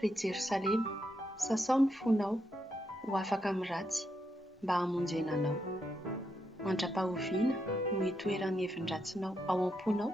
Ry Jerosalema, sasao ny fonao ho afaka amin'ny ratsy mba hamonjena anao. Mandra-pahoviana no hitoeran'ny hevin-dratsinao ao am-ponao